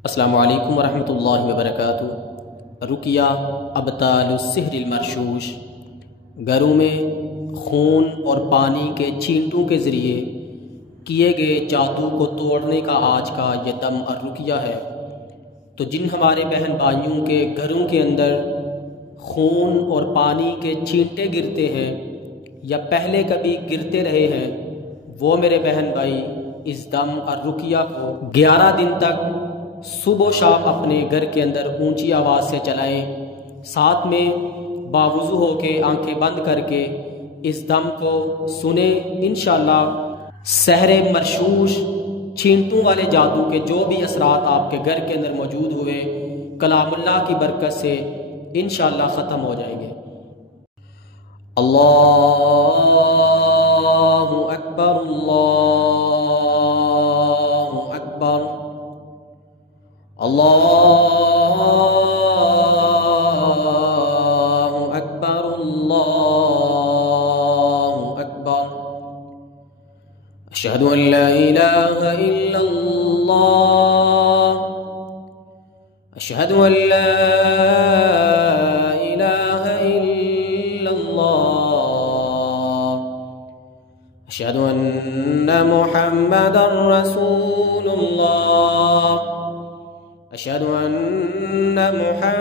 अस्सलामु अलैकुम वरहमतुल्लाहि वबरकातुहू। रुकिया अबतालुस्सिहरिल मरशूश। घरों में खून और पानी के छींटों के ज़रिए किए गए जादू को तोड़ने का आज का यह दम और रुकिया है। तो जिन हमारे बहन भाइयों के घरों के अंदर खून और पानी के छींटे गिरते हैं या पहले कभी गिरते रहे हैं, वो मेरे बहन भाई इस दम और रुकिया को 11 दिन तक सुबह शाम अपने घर के अंदर ऊंची आवाज़ से चलाएं। साथ में बावुज़ू होके आंखें बंद करके इस दम को सुने। इंशाअल्लाह सहरे मरशूश छींटों वाले जादू के जो भी असरात आपके घर के अंदर मौजूद हुए, कलामुल्लाह की बरकत से इंशाअल्लाह ख़त्म हो जाएंगे। अल्लाहु अकबर, अल्लाहु अकबर, अल्लाहु अकबर, अल्लाहु अकबर। अशहदु अन ला इलाहा इल्लल्लाह, अशहदु अन ला इलाहा इल्लल्लाह, अशहदु अन्ना मुहम्मदर रसूलुल्लाह, अशहदु अन्ना मुहम्मदर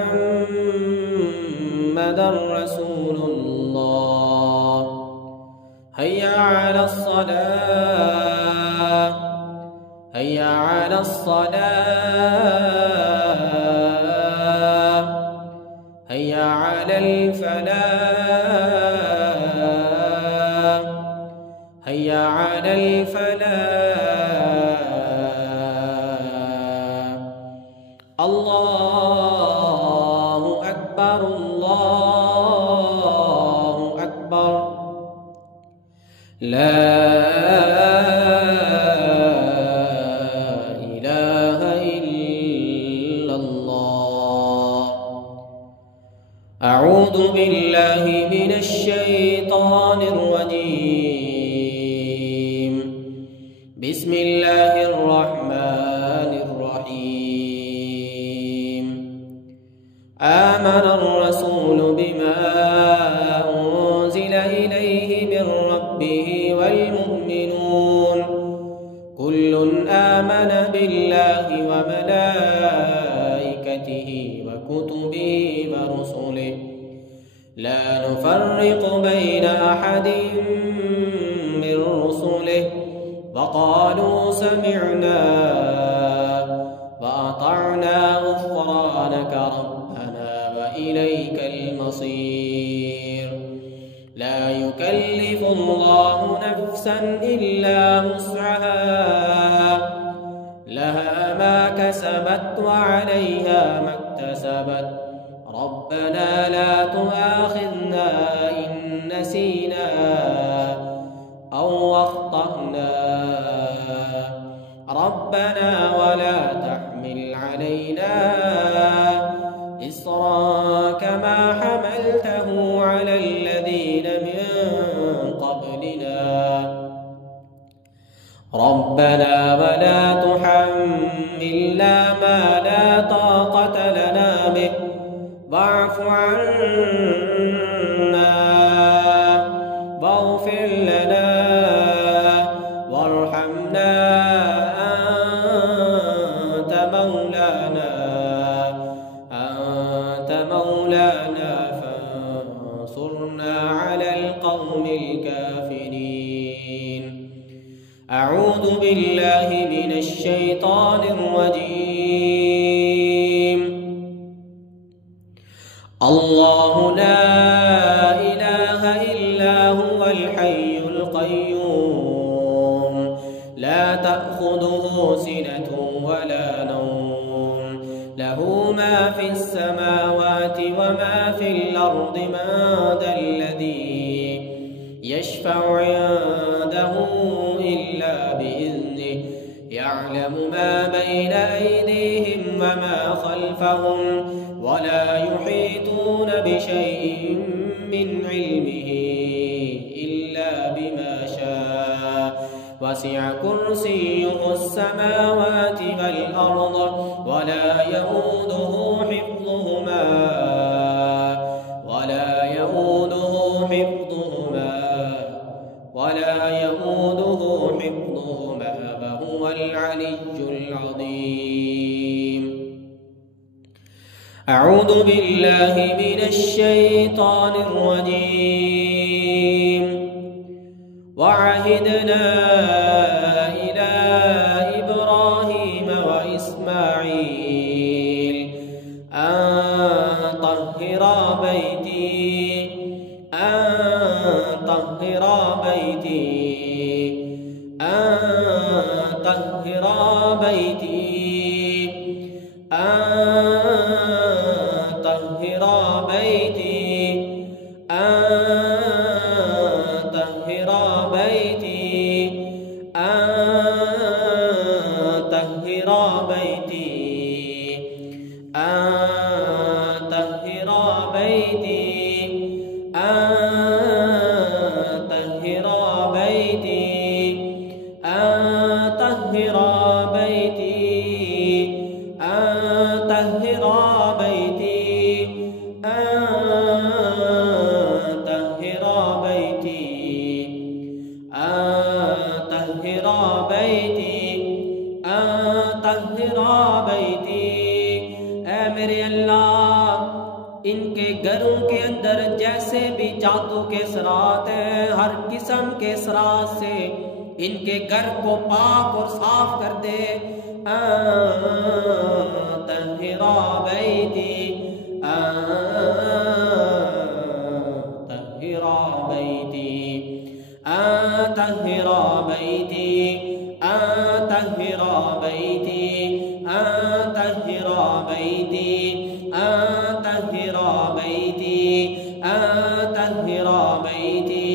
रसूलुल्लाह। हय्या अलस सलाह, हय्या अलस सलाह, हय्या अलल फलाह, हय्या अलल फलाह। अल्लाहु अकबर, अल्लाहु अकबर। ला इलाहा इल्लल्लाह। अऊज़ु बिल्लाहि मिनश शैतानिर रजीम। बिस्मिल्लाहिर रहमानिर रहीम। आमनर रसूलु बिमा उन्ज़िला इलैहि मिर रब्बिहि वल मुमिनून कुल्लुन आमन बिल्लाहि व मलाइकतिहि व कुतुबिहि व रुसुलिहि ला नुफर्रिक़ु बैन अहदिन मिर रुसुलिहि व क़ालू समिअना व अतअना ग़ुफ़्रानक रब्बना व इलैकल मसीर। ला युकल्लिफुल्लाहु नफ्सन इल्ला वुस्अहा लहा मा कसबत व अलैहा मक्तसबत रब्बना ला तुआखिज़ना इन नसीना औ अख़्तअना रब्बना वला तहमिल अलैना इस्रा कमा हमलतहु अलल लज़ीना मिन क़ब्लिना रब्बना वला तुहम्मिलना मा ला ताक़त लना बिहि वअफ़ु अन्ना वग़फ़िर लना वरहमना أنت مولانا فانصرنا على القوم الكافرين। أعوذ بالله من الشيطان الرجيم। الله لا إله إلا هو الحي القيوم لا تأخذه سنة ولا نوم له ما في السماوات وما في الأرض من ذا الذي يشفع عنده إلا بإذنه يعلم ما بين أيديهم وما خلفهم ولا يحيطون بشيء من علمه إلا بما شاء وسع كرسيه السماوات والأرض ولا يؤوده حفظهما وهو العلي العظيم. أعوذ بالله من الشيطان الرجيم. وعهدنا إلى إبراهيم وإسماعيل أن طهرا बैती। ऐ मेरे अल्लाह, इनके घरों के अंदर जैसे भी जादू के असरात हैं, हर किस्म के असरात से इनके घर को पाक और साफ कर दे। तहिरा बैती, तहिरा बैती, तहिरा बैती, तहिरा बैती, तहिरा बैती, तहिरा बैती, तहिरा बैती,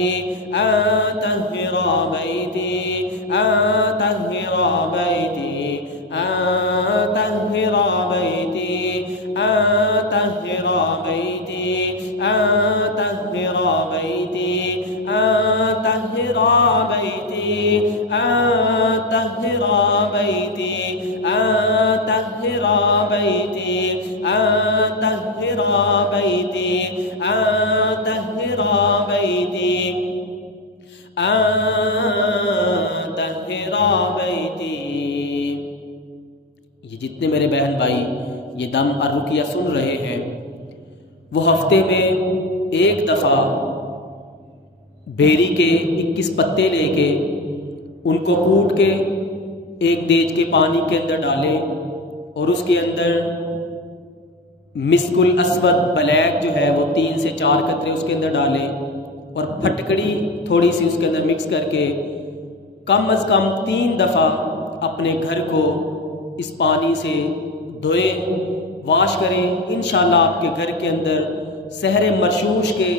तहिरा बैती, तहिरा बैती, तहिरा बैती, तहिरा बैती, तहिरा बैती, तहिरा बैती, तहिरा बैती, तहिरा बैती, तहिरा बैती, तहिरा बैती, तहिरा बैती। ये जितने मेरे बहन भाई ये दम और रुकिया सुन रहे हैं, वो हफ्ते में एक दफ़ा बेरी के 21 पत्ते लेके उनको कूट के एक देज के पानी के अंदर डालें और उसके अंदर मिस्कुल अस्वद ब्लैक जो है वो 3 से 4 कतरे उसके अंदर डालें और फटकड़ी थोड़ी सी उसके अंदर मिक्स करके कम अज़ कम 3 दफ़ा अपने घर को इस पानी से धोएं, वाश करें। इंशाल्लाह आपके घर के अंदर सहरे मरशूश के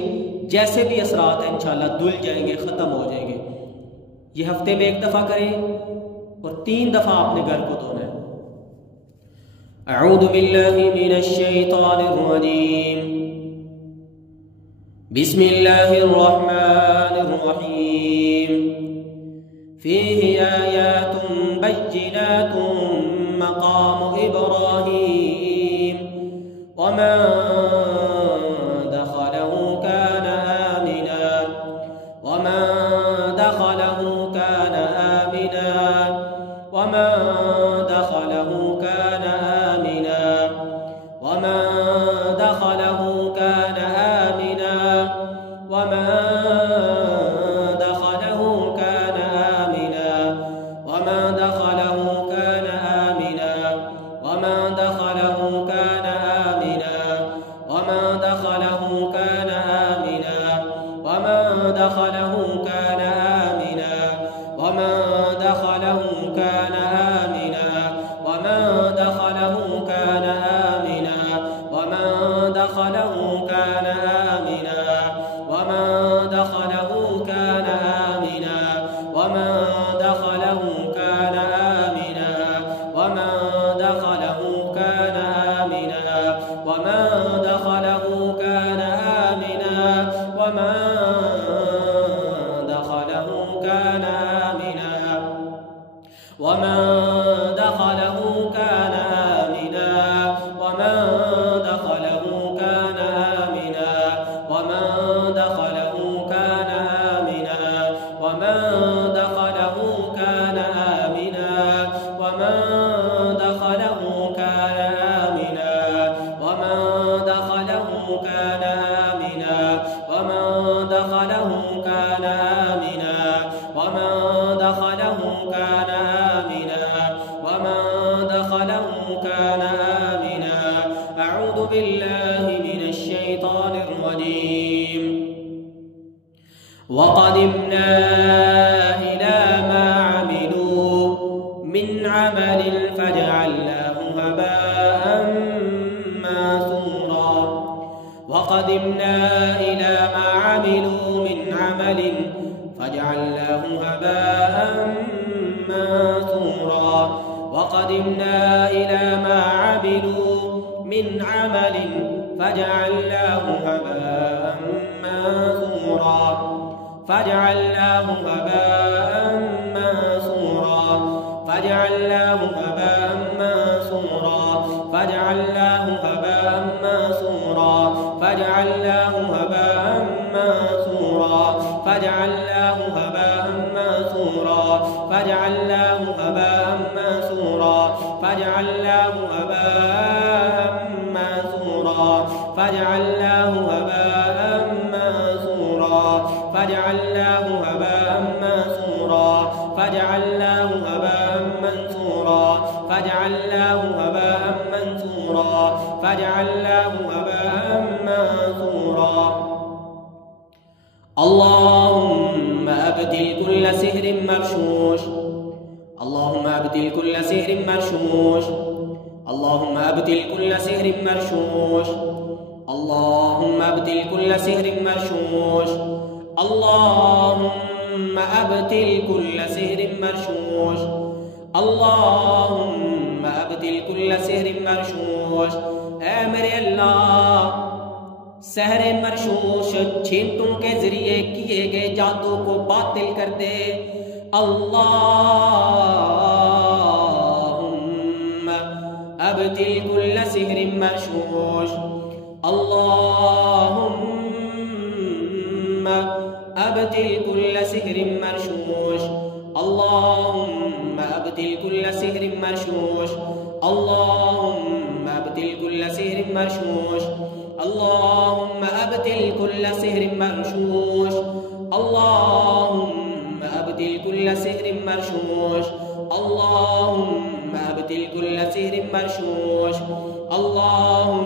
जैसे भी असरात हैं इंशाल्लाह धुल जाएंगे, ख़त्म हो जाएंगे। ये हफ्ते में एक दफ़ा करें और 3 दफ़ा अपने घर को धोना है। अऊज़ु बिल्लाहि मिनश शैतानिर रजीम। बिस्मिल्लाहिर रहमानिर रहीम। फीहि आयातुन बय्यिनातुन मक़ामु इब्राहीम वमा दख़लहु कान आमिना वमा दख़लहु कान आमिना वमा दख़लहु कान आमिना वमा दख़लहु कान आमिना वमा दख़लहु कान आमिना वमा दख़लहु कान आमिना वमा दख़लहु कान आमिना वमा दख़लहु कान आमिना वमा दख़लहु कान आमिना वमा दख़लहु कान आमिना वमा दख़लहु कान आमिना वमा दख़लहु कान आमिना वमा दख़लहु कान आमिना वमा दख़लहु कान आमिना वमा दख़लहु कान आमिना वमा दख़लहु कान आमिना वमा दख़लहु कान आमिना। كان آمنا. أعوذ بالله من الشيطان الرجيم. وقدمنا إلى ما عملوا من عمل فجعلناه هباء منثورا. وقدمنا إلى ما عملوا من عمل فجعلناه هباء منثورا. وقدمنا إلى ما عملوا من عمل فجعلناه هباء منثورا. فجعلناه هباء منثورا. فجعلناه هباء منثورا. فجعلناه هباء منثورا. فجعلناه هباء منثورا. فجعلناه هباء منثورا. فجعلناه هباء منثورا. فجعلناه هباء منثورا. فجعلناه هباء منثورا. فجعلناه هباء منثورا. فجعلناه هباء منثورا. فجعلناه هباء منثورا. فجعلناه هباء منثورا. اللهم أبدل كل سحر مرشوش. اللهم أبدل كل سحر مرشوش. اللهم أبدل كل سحر مرشوش. اللهم أبدل كل سحر مرشوش. اللهم أبدل كل سحر مرشوش. اللهم أبدل كل سحر مرشوش. اے میرے اللہ، سحر مرشوش چھینٹوں کے ذریعے کیے گئے جادو کو باطل کر دے. اللہم ابدل کل سحر مرشوش. اللہم ابدل کل سحر مرشوش. اللہم ابدل کل سحر مرشوش. اللہم ابدل کل سحر مرشوش. اللہم ابدل کل سحر مرشوش. اللہم ابدل کل سحر مرشوش. اللہم ابدل کل سحر مرشوش. اللہم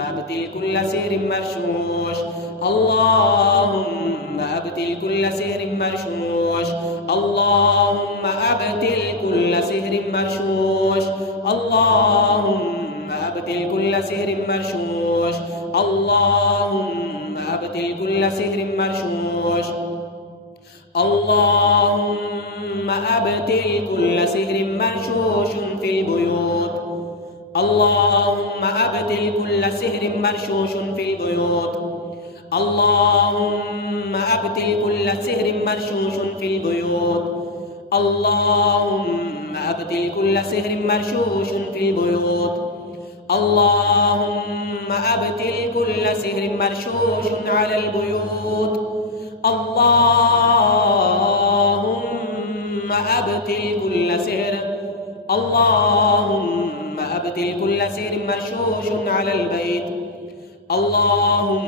ابدل کل سحر مرشوش. اللہم ابدل کل سحر مرشوش. اللہم ابدل کل سحر مرشوش. اللہم ابدل کل سحر مرشوش. اللہم ابدل کل سحر مرشوش. اللہم ابدل کل سحر مرشوش فی البیوت. اللہم ابدل کل سحر مرشوش فی البیوت. اللہم ابدل کل سحر مرشوش فی البیوت. اللہم ابدل کل سحر مرشوش فی البیوت. اللہم ابدل کل سحر مرشوش علی البیوت. اللہم ابدل کل سحر. اللہم ابدل کل سحر مرشوش علی البیت. اللہم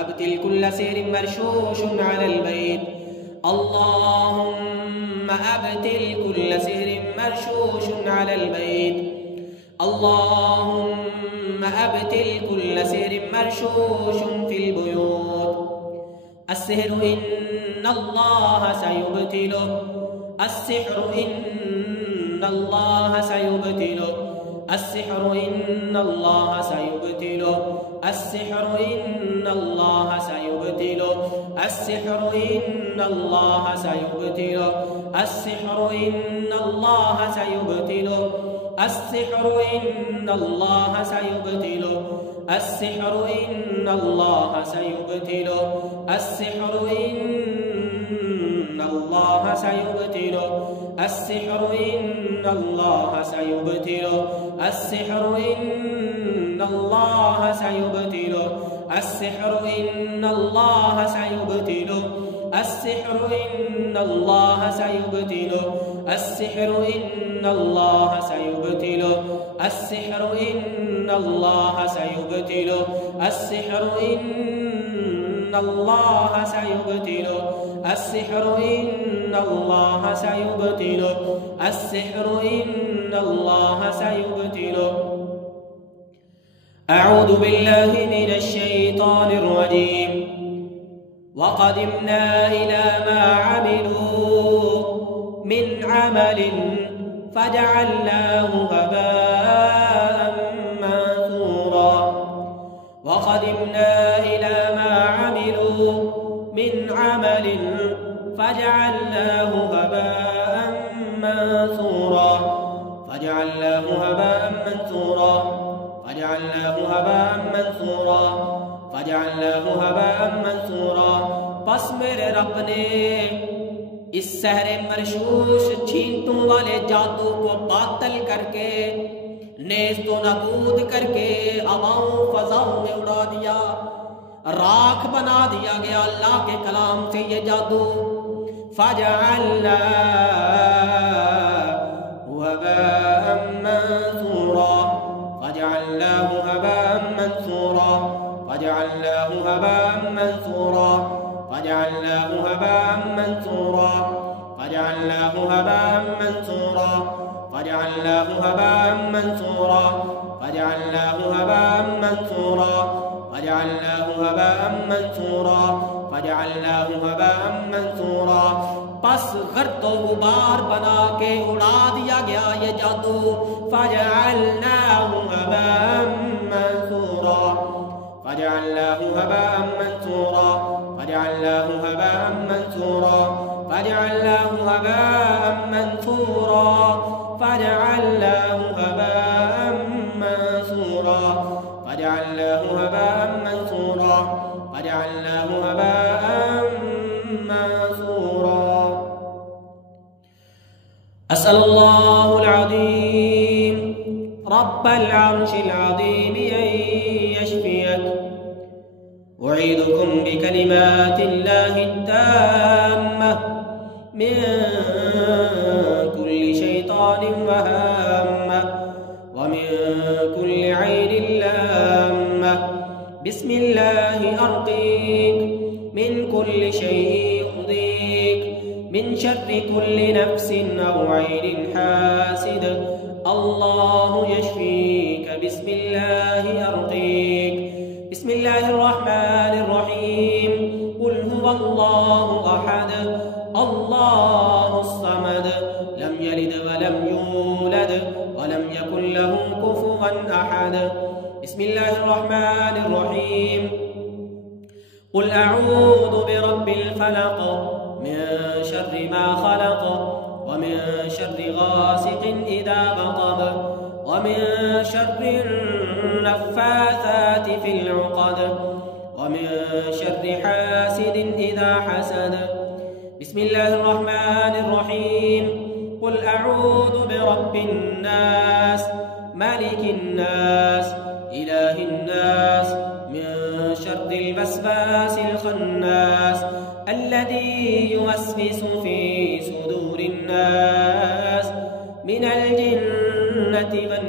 ابدل کل سحر مرشوش علی البیت. اللہم ابدل کل سحر مرشوش علی البیت. اللہم ابدل کل سحر مرشوش فی البیوت. السحر ان اللہ سیبطلہ. السحر ان اللہ سیبطلہ. السحر ان اللہ سیبطلہ. السحر ان اللہ سیبطلہ. السحر ان اللہ سیبطلہ. السحر ان اللہ سیبطلہ. السحر ان اللہ سیبطلہ. السحر ان اللہ سیبطلہ. السحر ان اللہ سیبطلہ. السحر ان اللہ سیبطلہ. السحر ان اللہ سیبطلہ. السحر ان اللہ سیبطلہ. السحر ان اللہ سیبطلہ. السحر ان اللہ سیبطلہ. السحر ان اللہ سیبطلہ. السحر ان اللہ سیبطلہ. السحر ان اللہ سیبطلہ. السحر ان اللہ سیبطلہ. أعوذ بالله من الشيطان الرجيم. وقدمنا إلى ما عملوا من عمل فجعلناه هباء منثورا. وقدمنا إلى ما عملوا من عمل فجعلناه هباء منثورا. فجعلناه هباء منثورا. فجعلناه هباء منثورا. فجعلناه هباء منثورا। बस मेरे रब ने इस सहरे मरशूश छींटों वाले जादू को बातल करके नेस्तो नबूद करके हवाओं फजाओं में उड़ा दिया, राख बना दिया गया अल्लाह के कलाम से ये जादू। फजअल्नाहु हबाअन मंसूरा। फजअल्नाहु हबाअन मंसूरा। फजअल्नाहु हबाअन मंसूरा। फजअल्नाहु हबाअन मंसूरा। फजअल्नाहु हबाअन मंसूरा। फजअल्नाहु हबाअन मंसूरा। फजअल्नाहु हबाअन मंसूरा। फजअल्नाहु हबाअन मंसूरा। फजअल्नाहु हबाअन मंसूरा। बस गर्द व गुबार बना के उड़ा दिया गया ये जादू। फजअल्नाहु हबाअन मंसूरा। फजअल्नाहु हबाअन मंसूरा। फजअल्नाहु हबाअन मंसूरा। फजअल्नाहु हबाअन मंसूरा। फजअल्नाहु हबाअन मंसूरा। फजअल्नाहु हबाअन मंसूरा। फजअल्नाहु हबाअन मंसूरा। अस्सलल्लाहुल अज़ीम रब्बल अर्शिल अज़ीम अन यशफियक। उईदुकुम बिकलिमातिल्लाहि ताम्मह मिन कुल्लि शैतानिन वहाम्मह व मिन कुल्लि ऐनिन लाम्मह। बिस्मिल्लाहि अर्क़ीक मिन कुल्लि शैइन युज़ीक मिन शर्रि कुल्लि नफ्सिन औ ऐनिन हासिद। अल्लाहु यशफीक बिस्मिल्लाहि अर्क़ीक। बिस्मिल्लाहिर रहमानिर रहीम। कुल हुवल्लाहु अहद अल्लाहुस समद लम यलिद व लम यूलद व लम यकुल लहू कुफुवन अहद। बिस्मिल्लाहिर रहमानिर रहीम। कुल अऊज़ु बिरब्बिल फलक मिन शर्रि मा खलक व मिन शर्रि गासिकिन इज़ा वक़ब व मिन शर्रि नफ़्फ़ाथाति फ़िल उक़द व मिन शर्रि हासिदिन इज़ा हसद। बिस्मिल्लाहिर रहमानिर रहीम। कुल अऊज़ु बिरब्बिन नास मालिकिन नास इलाहिन नास मिन शर्रिल वस्वासिल खन्नास अल्लज़ी युवस्विसु फ़ी सुदूरिन नास मिनल जिन्नति वन